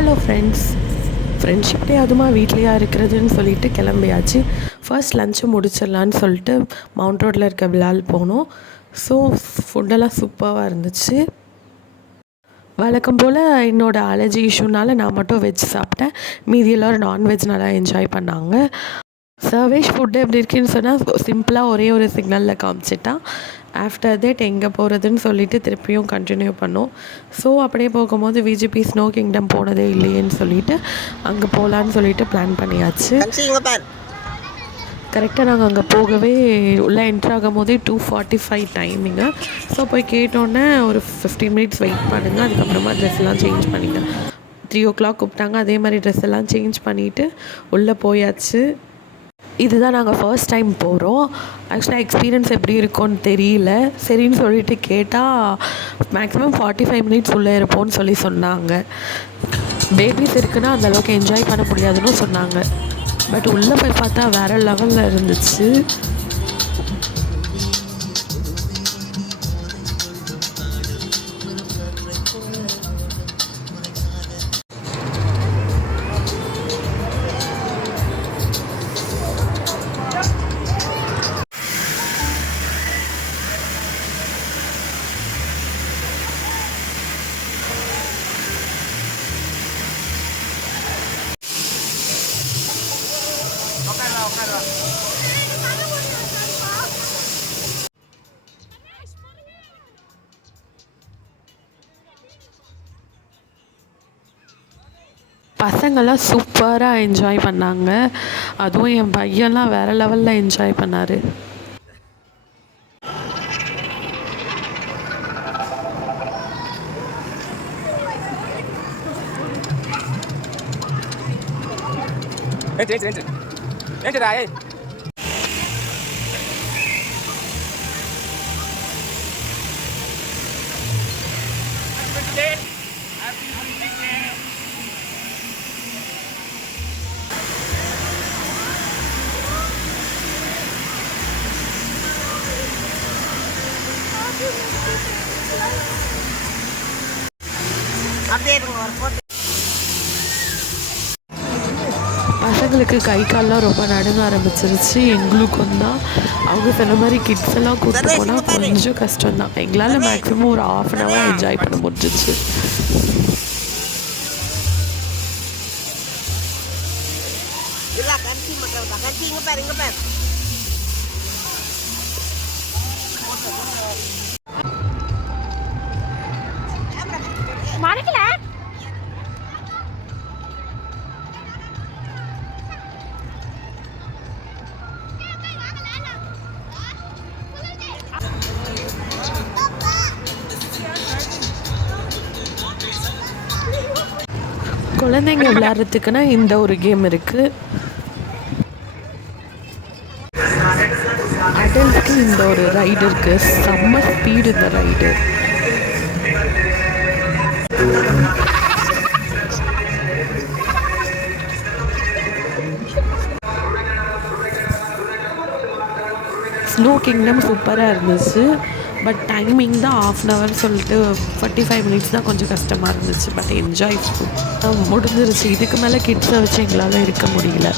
Hello friends, friendship day அதுமா வீட்லேயா இருக்கிறதுன்னு சொல்லிட்டு கிளம்பியாச்சு. ஃபர்ஸ்ட் லஞ்சு முடிச்சிடலான்னு சொல்லிட்டு மவுண்ட் ரோட்டில் இருக்க விழால் போனோம். ஸோ ஃபுட்டெல்லாம் சூப்பராக இருந்துச்சு. வழக்கம் போல் என்னோடய அலர்ஜி இஷ்யூனால் நான் மட்டும் வெஜ் சாப்பிட்டேன். மீதி எல்லோரும் நான்வெஜ் நல்லா என்ஜாய் பண்ணாங்க. சர்வேஷ் ஃபுட்டு எப்படி இருக்குன்னு சொன்னால் சிம்பிளாக ஒரே ஒரு சிக்னலில் காமிச்சிட்டான். ஆஃப்டர் தட் எங்கே போகிறதுன்னு சொல்லிட்டு திருப்பியும் கண்டினியூ பண்ணோம். ஸோ அப்படியே போகும்போது விஜிபி ஸ்னோ கிங்டம் போனதே இல்லையேன்னு சொல்லிட்டு அங்கே போகலான்னு சொல்லிட்டு பிளான் பண்ணியாச்சு. கரெக்டாக நாங்கள் அங்கே போகவே உள்ளே என்ட்ரு ஆகும் போதே 2:45 டைமிங்கு. ஸோ போய் கேட்டோன்னே ஒரு 15 மினிட்ஸ் வெயிட் பண்ணுங்கள், அதுக்கப்புறமா ட்ரெஸ் எல்லாம் சேஞ்ச் பண்ணிட்டேன். 3 o'clock கூப்பிட்டாங்க. அதே மாதிரி ட்ரெஸ் எல்லாம் சேஞ்ச் பண்ணிவிட்டு உள்ளே போயாச்சு. இதுதான் நாங்கள் ஃபர்ஸ்ட் டைம் போகிறோம். ஆக்சுவலாக எக்ஸ்பீரியன்ஸ் எப்படி இருக்கும்னு தெரியல. சரின்னு சொல்லிட்டு கேட்டால் மேக்ஸிமம் 45 மினிட்ஸ் உள்ளே இருப்போம்னு சொன்னாங்க. பேபிஸ் இருக்குன்னா அந்தளவுக்கு என்ஜாய் பண்ண முடியாதுன்னு சொன்னாங்க. பட் உள்ளே போய் பார்த்தா வேறு லெவலில் இருந்துச்சு. பசங்கள்லாம் சூப்பராக என்ஜாய் பண்ணாங்க. அதுவும் என் பையன்லாம் வேறு லெவலில் என்ஜாய் பண்ணார். பசங்களுக்கு கை கால்லாம் ரொம்ப நடுங்க ஆரம்பிச்சிருச்சு. எங்களுக்கும் தான். அவங்க சொன்ன மாதிரி கிட்ஸ் எல்லாம் கூப்பிட்டு போனால் கொஞ்சம் கஷ்டம்தான். எங்களால் மேக்ஸிமம் ஒரு 1/2 hour என்ஜாய் பண்ண முடிஞ்சிச்சு. குழந்தைங்க விளையாடுறதுக்குன்னா இந்த ஒரு கேம் இருக்குது. அடல்ட்க்கு இந்த ஒரு ரைடு இருக்குது. செம்ம ஸ்பீடு இந்த ரைடு. ஸ்னோ கிங்டம் சூப்பராக இருந்துச்சு. பட் டைமிங் தான் 1/2 hour சொல்லிட்டு 45 மினிட்ஸ் தான் கொஞ்சம் கஷ்டமாக இருந்துச்சு. பட் என்ஜாய் முடிஞ்சிருச்சு. இதுக்கு மேலே கிட்ஸை வச்சு எங்களால் இருக்க முடியல.